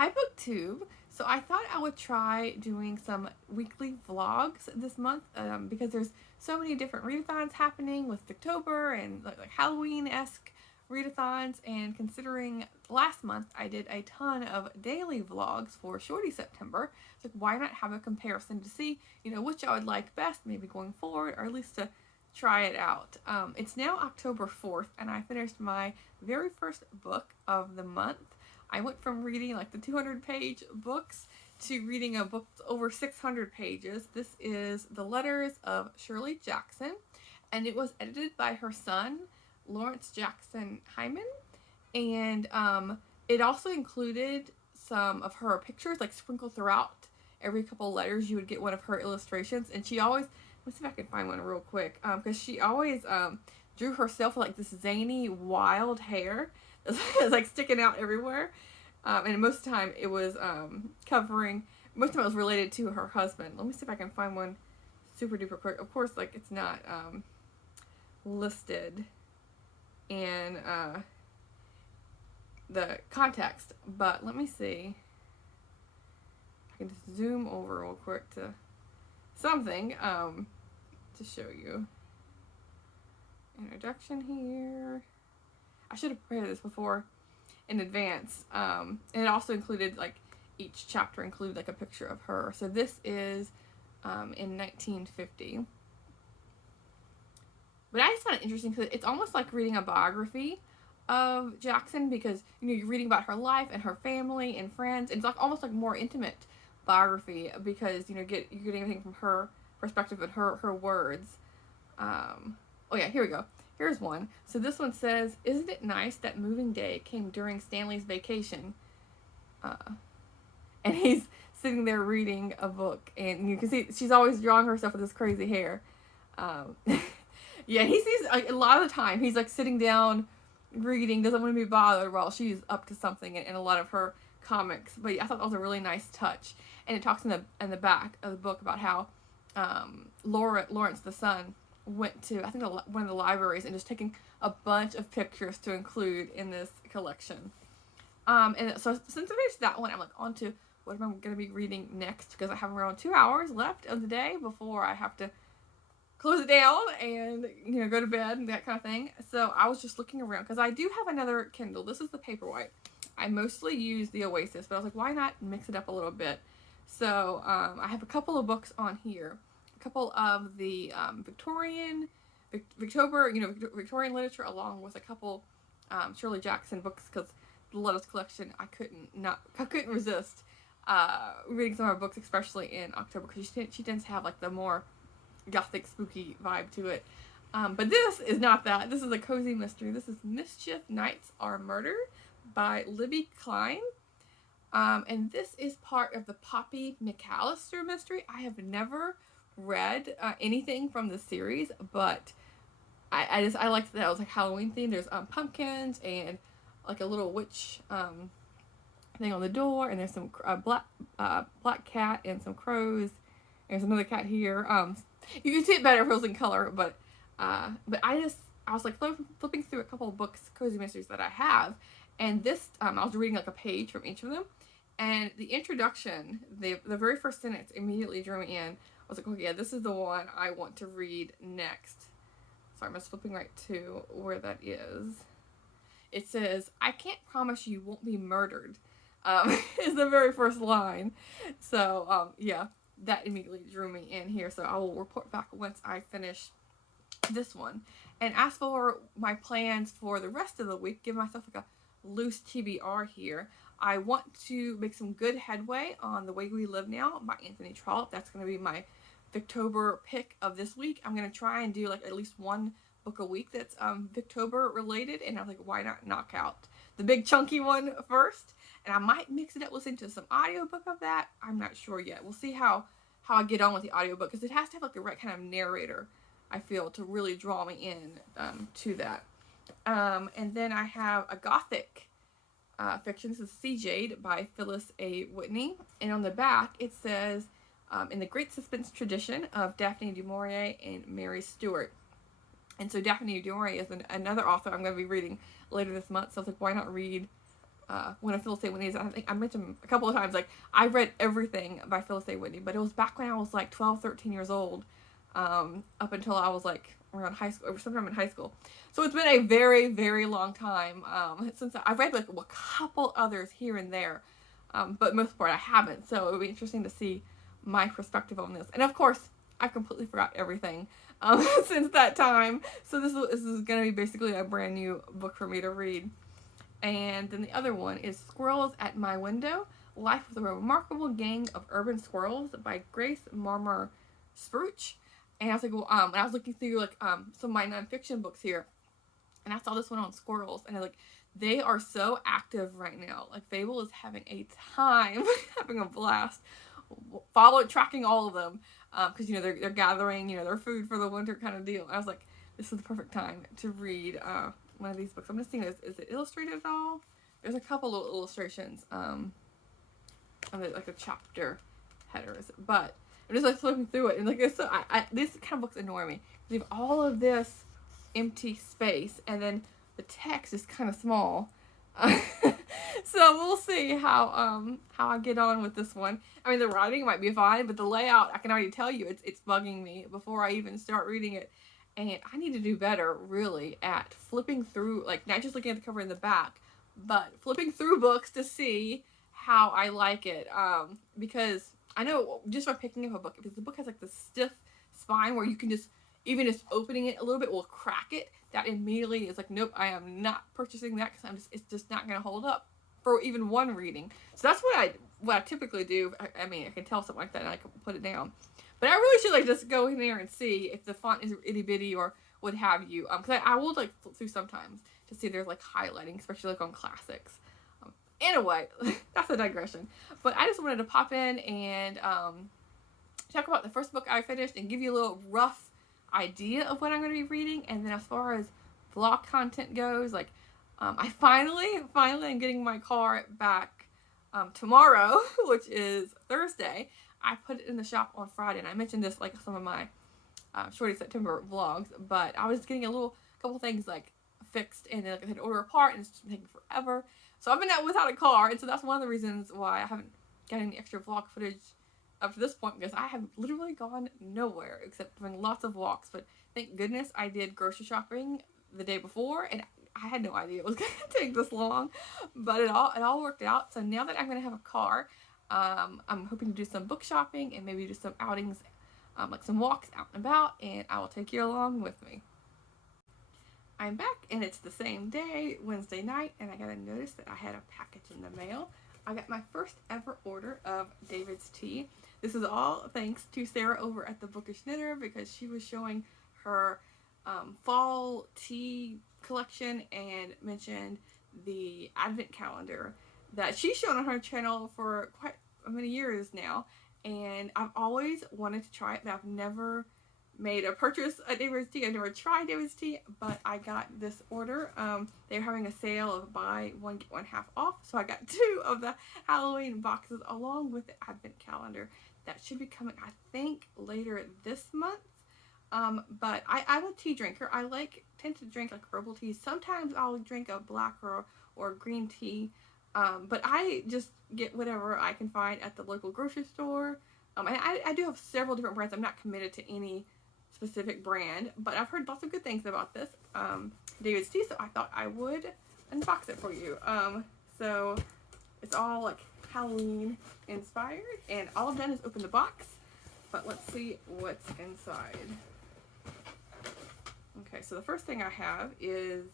Hi BookTube. So I thought I would try doing some weekly vlogs this month because there's so many different readathons happening with Victober and like Halloween-esque readathons, and considering last month I did a ton of daily vlogs for Shorty September, so why not have a comparison to see, which I would like best maybe going forward, or at least to try it out. It's now October 4th and I finished my very first book of the month. I went from reading like the 200-page books to reading a book over 600 pages. This is The Letters of Shirley Jackson, and it was edited by her son, Lawrence Jackson Hyman, and it also included some of her pictures, like sprinkled throughout every couple letters. You would get one of her illustrations, and she always, let's see if I can find one real quick, because she always drew herself with like this zany, wild hair. It's like sticking out everywhere, and most of the time it was most of it was related to her husband. Let me see if I can find one super duper quick. Of course, like it's not listed in the context, but let me see. I can just zoom over real quick to something to show you. Introduction here. I should have prepared this before in advance. And it also included, like, each chapter included like a picture of her. So this is in 1950. But I just found it interesting because it's almost like reading a biography of Jackson, because you're reading about her life and her family and friends. And it's like almost like more intimate biography because you're getting everything from her perspective and her words. Oh yeah, here we go. Here's one. So this one says, "Isn't it nice that moving day came during Stanley's vacation?" And he's sitting there reading a book, and you can see she's always drawing herself with this crazy hair. Yeah, he sees a lot of the time he's like sitting down reading, doesn't want to be bothered while she's up to something in a lot of her comics. But yeah, I thought that was a really nice touch. And it talks in the back of the book about how Lawrence the son went to, I think, one of the libraries and just taking a bunch of pictures to include in this collection. And so since I finished that one, I'm like on to what am I going to be reading next, because I have around 2 hours left of the day before I have to close it down and go to bed and that kind of thing. So I was just looking around because I do have another Kindle. This is the Paperwhite. I mostly use the Oasis, but I was like, why not mix it up a little bit? So I have a couple of books on here. A couple of the Victorian literature, along with a couple Shirley Jackson books, because the Letters collection I couldn't resist reading some of her books, especially in October, because she tends to have like the more gothic, spooky vibe to it. But this is not that. This is a cozy mystery. This is Mischief Nights Are Murder by Libby Klein. And this is part of the Poppy McAllister mystery. I have never read anything from the series, but I liked that it was like Halloween themed. There's pumpkins and like a little witch thing on the door, and there's some black cat and some crows. There's another cat here. You can see it better if it was in color, but I was like flipping through a couple of books, cozy mysteries that I have, and this I was reading like a page from each of them, and the introduction, the very first sentence immediately drew me in. I was like, okay, yeah, this is the one I want to read next. Sorry, I'm just flipping right to where that is. It says, "I can't promise you won't be murdered," is the very first line. So yeah, that immediately drew me in here. So I will report back once I finish this one. And as for my plans for the rest of the week, give myself like a loose TBR here. I want to make some good headway on The Way We Live Now by Anthony Trollope. That's going to be my Victober pick of this week. I'm going to try and do like at least one book a week that's Victober related, and I was like, why not knock out the big chunky one first? And I might mix it up, listen to some audiobook of that. I'm not sure yet. We'll see how I get on with the audiobook, because it has to have like the right kind of narrator, I feel, to really draw me in to that. And then I have a gothic fiction. This is Sea Jade by Phyllis A. Whitney. And on the back it says, in the great suspense tradition of Daphne du Maurier and Mary Stewart. And so Daphne du Maurier is another author I'm going to be reading later this month. So I was like, why not read one of Phyllis A. Whitney's. I think I mentioned a couple of times, like, I read everything by Phyllis A. Whitney, but it was back when I was like 12, 13 years old, up until I was like around high school, or sometime in high school. So it's been a very, very long time since I've read like a couple others here and there, but most part I haven't. So it would be interesting to see my perspective on this. And of course, I completely forgot everything since that time. So this is going to be basically a brand new book for me to read. And then the other one is Squirrels at My Window, Life with a Remarkable Gang of Urban Squirrels by Grace Marmer Spruch. And I was like, well, and I was looking through like some of my nonfiction books here, and I saw this one on squirrels, and I was like, they are so active right now. Like, Fable is having a time, having a blast, tracking all of them, because, you know, they're gathering, you know, their food for the winter kind of deal. And I was like, this is the perfect time to read one of these books. I'm just seeing, is it illustrated at all? There's a couple little illustrations on like the chapter headers, but I'm just like flipping through it, and like so, this kind of books annoy me. You have all of this empty space, and then the text is kind of small. So we'll see how I get on with this one. I mean, the writing might be fine, but the layout, I can already tell you, it's bugging me before I even start reading it. And I need to do better, really, at flipping through, like, not just looking at the cover in the back, but flipping through books to see how I like it. Because I know just by picking up a book, if the book has like this stiff spine where you can just, even just opening it a little bit will crack it, that immediately is like, nope, I am not purchasing that, because it's just not going to hold up for even one reading. So that's what I typically do. I mean, I can tell something like that and I can put it down. But I really should like just go in there and see if the font is itty bitty or what have you. Because I will like flip through sometimes to see if there's like highlighting, especially like on classics. Anyway, that's a digression. But I just wanted to pop in and talk about the first book I finished and give you a little rough idea of what I'm going to be reading. And then as far as vlog content goes, like I finally am getting my car back tomorrow, which is Thursday. I put it in the shop on Friday, and I mentioned this like some of my Shorty September vlogs, but I was getting a couple things like fixed, and then like I had to order a part, and it's just taking forever. So I've been out without a car, and so that's one of the reasons why I haven't gotten any extra vlog footage up to this point, because I have literally gone nowhere except doing lots of walks. But thank goodness I did grocery shopping the day before, and I had no idea it was going to take this long, but it all worked out. So now that I'm going to have a car, I'm hoping to do some book shopping and maybe do some outings, like some walks out and about, and I will take you along with me. I'm back, and it's the same day, Wednesday night, and I got a notice that I had a package in the mail. I got my first ever order of David's tea. This is all thanks to Sarah over at the Bookish Knitter, because she was showing her fall tea collection and mentioned the advent calendar that she's shown on her channel for quite many years now, and I've always wanted to try it, but I've never made a purchase at David's Tea. I've never tried David's Tea, but I got this order. They were having a sale of buy one get one half off, so I got 2 of the Halloween boxes along with the advent calendar. That should be coming, I think, later this month. But I'm a tea drinker. I tend to drink like herbal teas. Sometimes I'll drink a black or green tea, but I just get whatever I can find at the local grocery store. And I do have several different brands. I'm not committed to any specific brand, but I've heard lots of good things about this David's Tea, so I thought I would unbox it for you. So it's all like Halloween inspired, and all I've done is open the box, but let's see what's inside. Okay, so the first thing I have is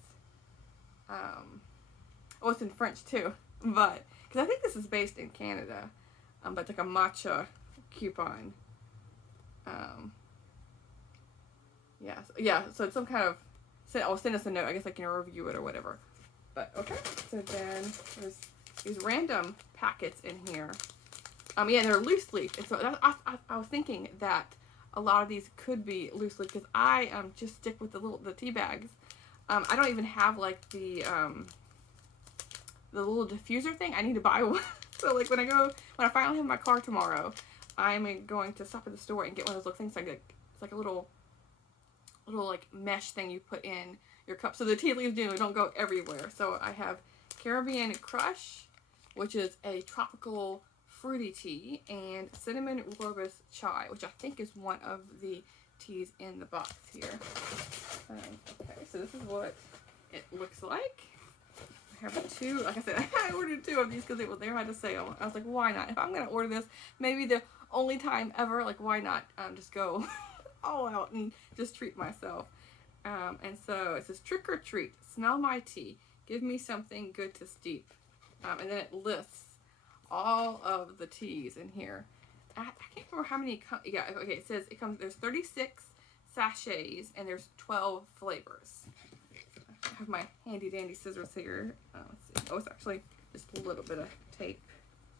oh, it's in French too, but because I think this is based in Canada, but it's like a matcha coupon. Yeah, so it's some kind of, send us a note, I guess I can review it or whatever. But okay, so then there's these random packets in here. Yeah, they're loose leaf. And so I was thinking that a lot of these could be loose leaf, because I just stick with the tea bags. I don't even have like the little diffuser thing. I need to buy one. So like when I finally have my car tomorrow, I'm going to stop at the store and get one of those little things. Like it's like a little like mesh thing you put in your cup, so the tea leaves don't go everywhere. So I have Caribbean Crush, which is a tropical fruity tea, and cinnamon rooibos chai, which I think is one of the teas in the box here. Okay, so this is what it looks like. I have two, like I said, I ordered two of these because they were at a sale. I was like, why not? If I'm going to order this, maybe the only time ever, like, why not just go all out and just treat myself. And so it says, trick or treat, smell my tea, give me something good to steep. And then it lists all of the teas in here. I can't remember how many, yeah, okay, it says there's 36 sachets and there's 12 flavors. I have my handy dandy scissors here. Let's see. Oh, it's actually just a little bit of tape.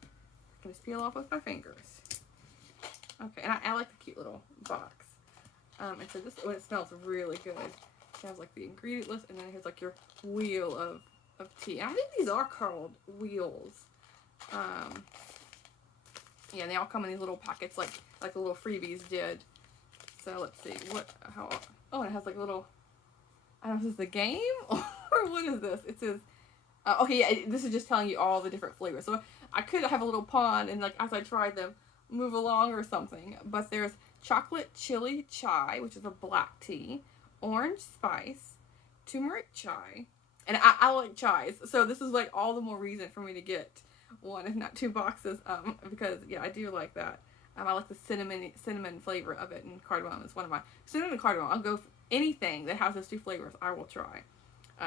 I can just peel off with my fingers. Okay, and I like the cute little box. And so this one, it smells really good. It has like the ingredient list, and then here's like your wheel of tea. And I think these are called wheels. Yeah, and they all come in these little packets, like the little freebies did. So let's see oh, and it has like a little, I don't know if this is the game or what is this? It says, okay, yeah, this is just telling you all the different flavors. So I could have a little pond and like as I tried them, move along or something. But there's chocolate chili chai, which is a black tea, orange spice, turmeric chai, and I like chais. So this is like all the more reason for me to get one, if not two boxes, because yeah, I do like that. I like the cinnamon flavor of it, and cardamom is one of my, cinnamon and cardamom, I'll go for anything that has those two flavors, I will try.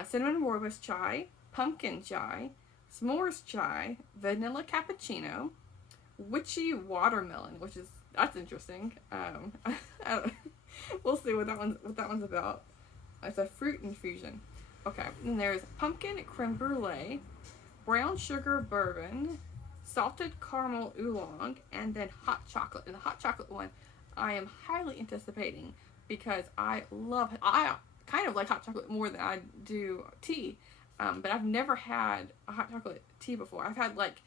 Cinnamon rooibos chai, pumpkin chai, s'mores chai, vanilla cappuccino, witchy watermelon, which is, that's interesting. We'll see what that one's about. It's a fruit infusion. Okay, and there's pumpkin creme brulee, brown sugar bourbon, salted caramel oolong, and then hot chocolate. And the hot chocolate one I am highly anticipating because I kind of like hot chocolate more than I do tea. But I've never had a hot chocolate tea before. I've had like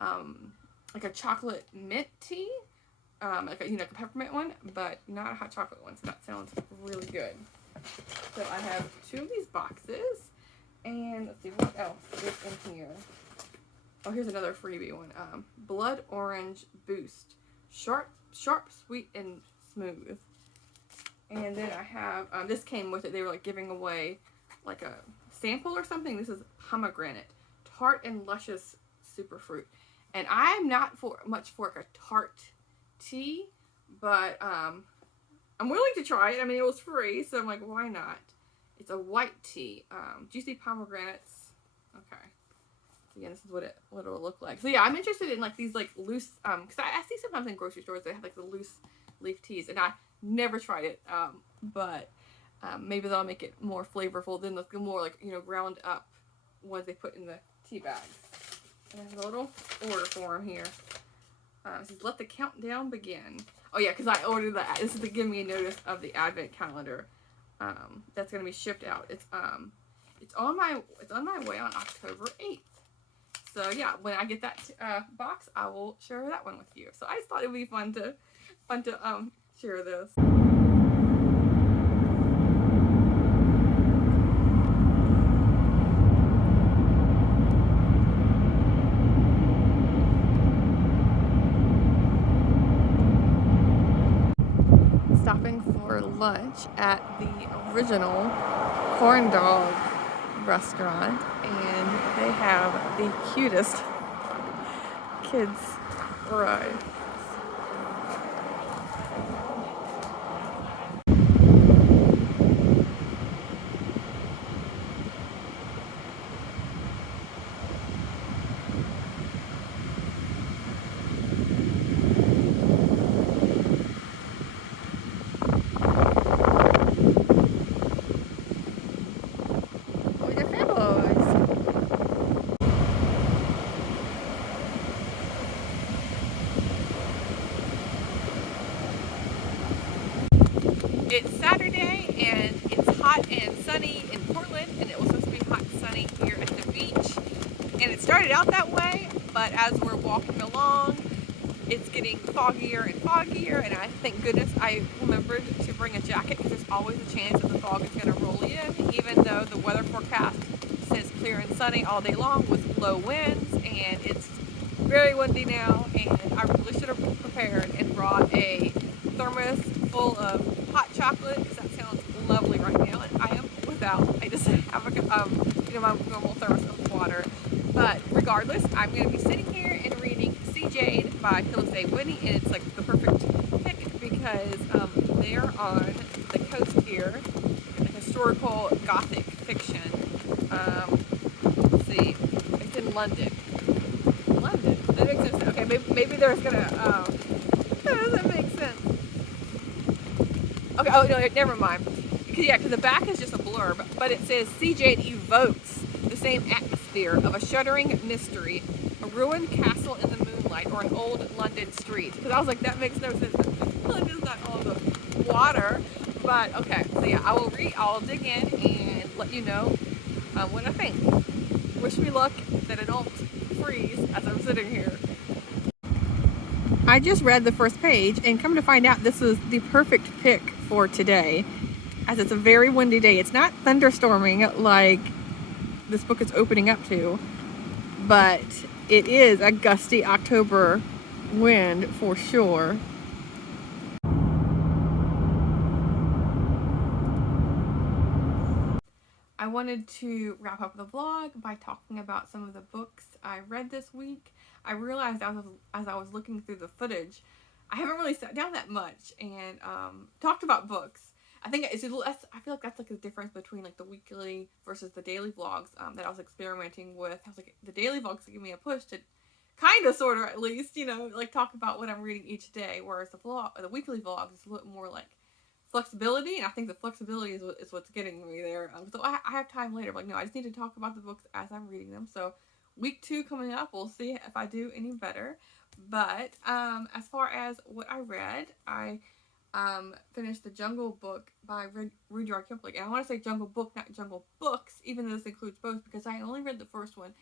a chocolate mint tea, like a peppermint one, but not a hot chocolate one. So that sounds really good. So I have two of these boxes, and let's see what else is in here. Oh, here's another freebie one. Blood Orange Boost. Sharp, sweet, and smooth. And then I have, this came with it. They were like giving away like a sample or something. This is pomegranate. Tart and luscious superfruit. And I'm not much for like a tart tea, but I'm willing to try it. I mean, it was free, so I'm like, why not? It's a white tea. Juicy pomegranates. Okay. Again, this is what it will look like. So yeah, I'm interested in like these like loose, because I see sometimes in grocery stores they have like the loose leaf teas, and I never tried it, but maybe that'll make it more flavorful than the more like, ground up ones they put in the tea bags. And I have a little order form here. It says, let the countdown begin. Oh yeah, because I ordered that. This is to give me a notice of the advent calendar that's going to be shipped out. It's on my way on October 8th. So yeah, when I get that box, I will share that one with you. So I just thought it would be fun to share this. Stopping for lunch at the original corn dog restaurant, and they have the cutest kids ride. It's Saturday and it's hot and sunny in Portland, and it was supposed to be hot and sunny here at the beach. And it started out that way, but as we're walking along, it's getting foggier and foggier, and I thank goodness I remembered to bring a jacket because there's always a chance that the fog is going to roll in, even though the weather forecast says clear clear and sunny all day long with low winds, and it's very windy now, and I really should have prepared and brought a thermos full of hot chocolate, because that sounds lovely right now, and I am without. I just have my normal thermos of water. But regardless, I'm going to be sitting here and reading Sea Jade by Phyllis A. Whitney, and it's like the perfect pick because they are on the coast here, in historical Gothic fiction. Let's see, it's in London. London. That makes sense. Okay, maybe there's gonna. That doesn't make sense. Okay. Oh no, never mind. Because the back is just a blurb, but it says Sea Jade evokes the same atmosphere of a shuddering mystery, a ruined castle in the moonlight, or an old London street. Because I was like, that makes no sense. London's not all the water, but okay. So yeah, I'll dig in and let you know what I think. Wish me luck that I don't freeze as I'm sitting here. I just read the first page, and come to find out, this was the perfect pick for today, as it's a very windy day. It's not thunderstorming like this book is opening up to, but it is a gusty October wind for sure. I wanted to wrap up the vlog by talking about some of the books I read this week. I realized as I was looking through the footage, I haven't really sat down that much and talked about books. I think I feel like that's like the difference between like the weekly versus the daily vlogs that I was experimenting with. I was like, the daily vlogs give me a push to kind of, sort of, at least, like talk about what I'm reading each day, whereas the weekly vlogs is a little more like flexibility, and I think the flexibility is what's getting me there. So I have time later. Like, no, I just need to talk about the books as I'm reading them. So week 2 coming up, we'll see if I do any better. But as far as what I read, I finished The Jungle Book by Rudyard Kipling. And I want to say Jungle Book, not Jungle Books, even though this includes both, because I only read the first one,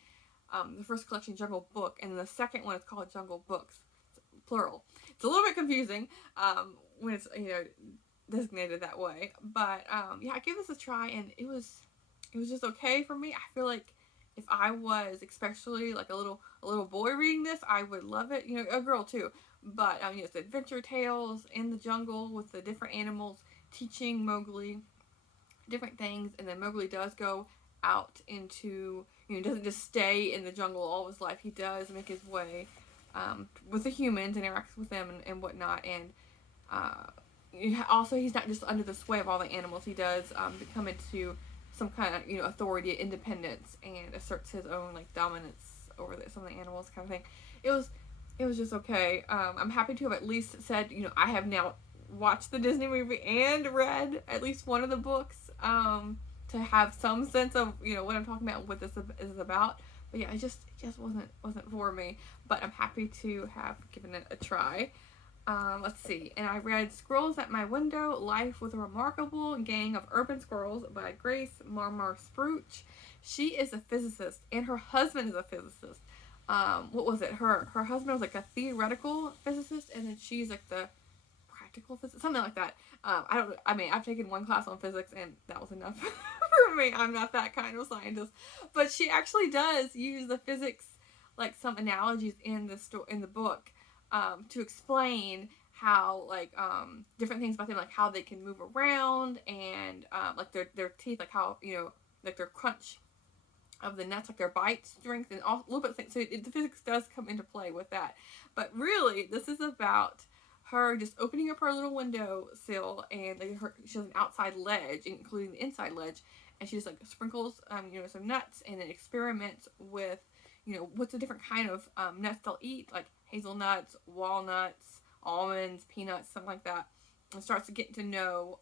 the first collection, Jungle Book, and the second one is called Jungle Books, plural. It's a little bit confusing when it's designated that way, but yeah, I gave this a try, and it was just okay for me. I feel like if I was especially like a little boy reading this, I would love it. A girl too, but it's adventure tales in the jungle with the different animals teaching Mowgli different things, and then Mowgli does go out into, doesn't just stay in the jungle all his life. He does make his way with the humans and interacts with them and whatnot, and also he's not just under the sway of all the animals. He does become into some kind of authority, independence, and asserts his own like dominance over some of the animals, kind of thing. It was just okay. I'm happy to have at least said I have now watched the Disney movie and read at least one of the books to have some sense of what I'm talking about, what this is about. But yeah, it just wasn't for me. But I'm happy to have given it a try. Let's see. And I read Squirrels at My Window, Life with a Remarkable Gang of Urban Squirrels by Grace Marmar Spruch. She is a physicist, and her husband is a physicist. What was it? Her husband was like a theoretical physicist, and then she's like the practical physicist, something like that. I've taken one class on physics, and that was enough for me. I'm not that kind of scientist. But she actually does use the physics, like some analogies in the book, to explain how different things about them, like how they can move around, and like their teeth, like how like their crunch of the nuts, like their bite strength, and all a little bit of things. So the physics does come into play with that. But really, this is about her just opening up her little window sill, and she has an outside ledge, including the inside ledge, and she just like sprinkles some nuts, and then experiments with what's a different kind of nuts they'll eat, like hazelnuts, walnuts, almonds, peanuts, something like that, and starts to get to know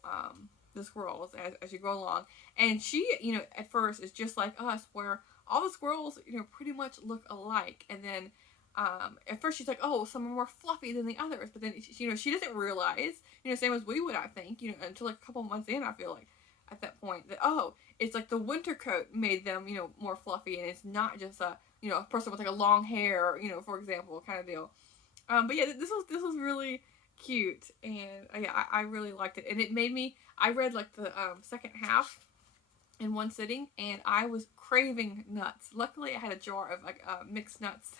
the squirrels as you go along. And she, at first is just like us, where all the squirrels, pretty much look alike. And then at first she's like, oh, some are more fluffy than the others. But then, she doesn't realize, same as we would, I think, until like a couple months in, I feel like, at that point, that, oh, it's like the winter coat made them, more fluffy, and it's not just a person with like a long hair, for example, kind of deal. But yeah, this was really cute, and yeah, I really liked it, and it made me. I read like the second half in one sitting, and I was craving nuts. Luckily, I had a jar of like mixed nuts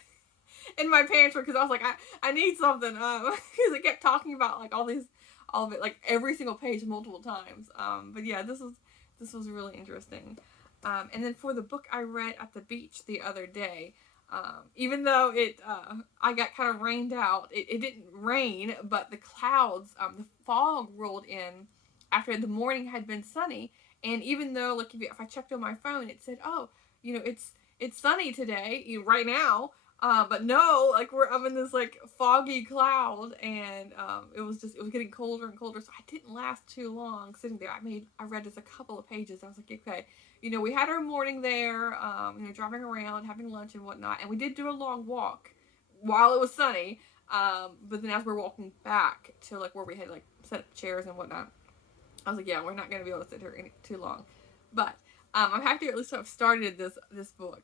in my pantry because I was like, I need something because I kept talking about like all of it, like every single page multiple times. But yeah, this was really interesting. And then for the book I read at the beach the other day, even though I got kind of rained out, it didn't rain, but the clouds, the fog rolled in after the morning had been sunny. And even though, like, if I checked on my phone, it said, oh, it's sunny today, right now. But no, like, I'm in this, like, foggy cloud, and it was getting colder and colder, so I didn't last too long sitting there. I read just a couple of pages. I was like, okay, we had our morning there, driving around, having lunch and whatnot, and we did do a long walk while it was sunny. But then as we're walking back to, like, where we had, like, set up chairs and whatnot, I was like, yeah, we're not going to be able to sit here too long. But I'm happy to at least have started this book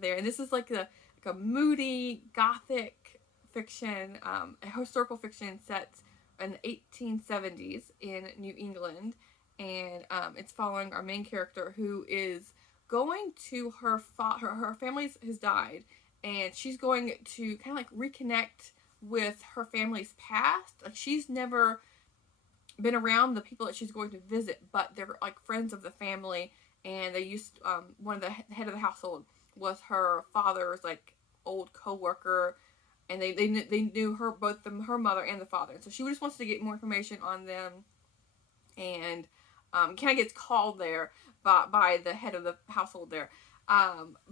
there. And this is like a moody, gothic fiction, a historical fiction set in the 1870s in New England. And it's following our main character, who is going to her family has died. And she's going to kind of like reconnect with her family's past. Like, she's never been around the people that she's going to visit, but they're like friends of the family, and they used one of the head of the household was her father's like old co-worker, and they knew her, both her mother and the father, and so she just wants to get more information on them, and kind of gets called there by the head of the household there,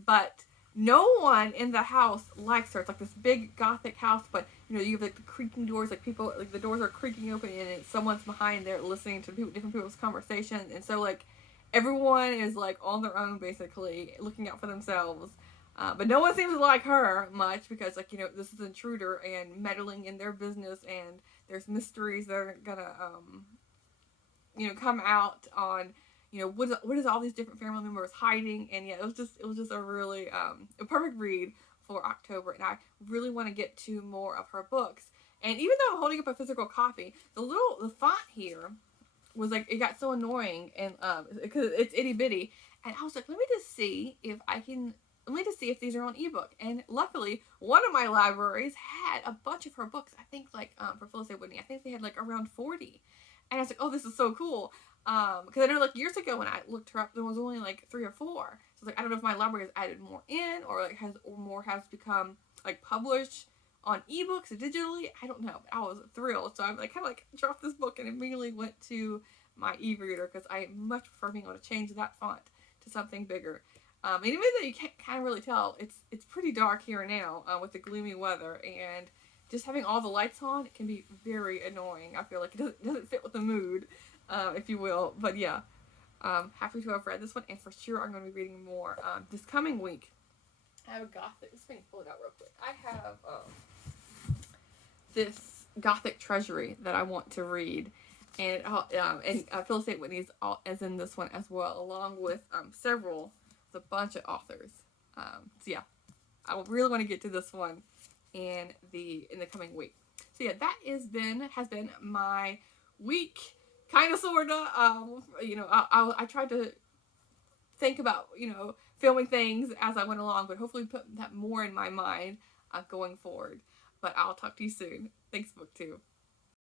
but no one in the house likes her. It's like this big gothic house, but you have like the creaking doors, like people, like the doors are creaking open, and someone's behind there listening to different people's conversations, and so like everyone is like on their own, basically looking out for themselves. But no one seems to like her much because, like, this is an intruder and meddling in their business, and there's mysteries that are gonna come out on. What is all these different family members hiding? And yeah, it was just a really a perfect read for October, and I really want to get to more of her books. And even though I'm holding up a physical copy, the font here was like, it got so annoying, and because it's itty bitty, and I was like, let me just see if these are on ebook. And luckily, one of my libraries had a bunch of her books. I think like for Phyllis A. Whitney, I think they had like around 40, and I was like, oh, this is so cool. Because I know like years ago when I looked her up, there was only like 3 or 4. So it's like, I don't know if my library has added more in, or like has become like published on ebooks or digitally. I don't know, but I was thrilled. So I like kind of like dropped this book and immediately went to my e-reader because I much prefer being able to change that font to something bigger. And even though you can't kind of really tell, it's pretty dark here now with the gloomy weather, and just having all the lights on, it can be very annoying. I feel like it doesn't fit with the mood. If you will, but yeah, happy to have read this one, and for sure I'm going to be reading more this coming week. I have a gothic. Let me pull it out real quick. I have this gothic treasury that I want to read, and Phyllis A. Whitney is in this one as well, along with a bunch of authors. So yeah, I really want to get to this one in the coming week. So yeah, that has been my week. Kind of, sort of, I tried to think about, filming things as I went along, but hopefully put that more in my mind going forward. But I'll talk to you soon. Thanks, BookTube.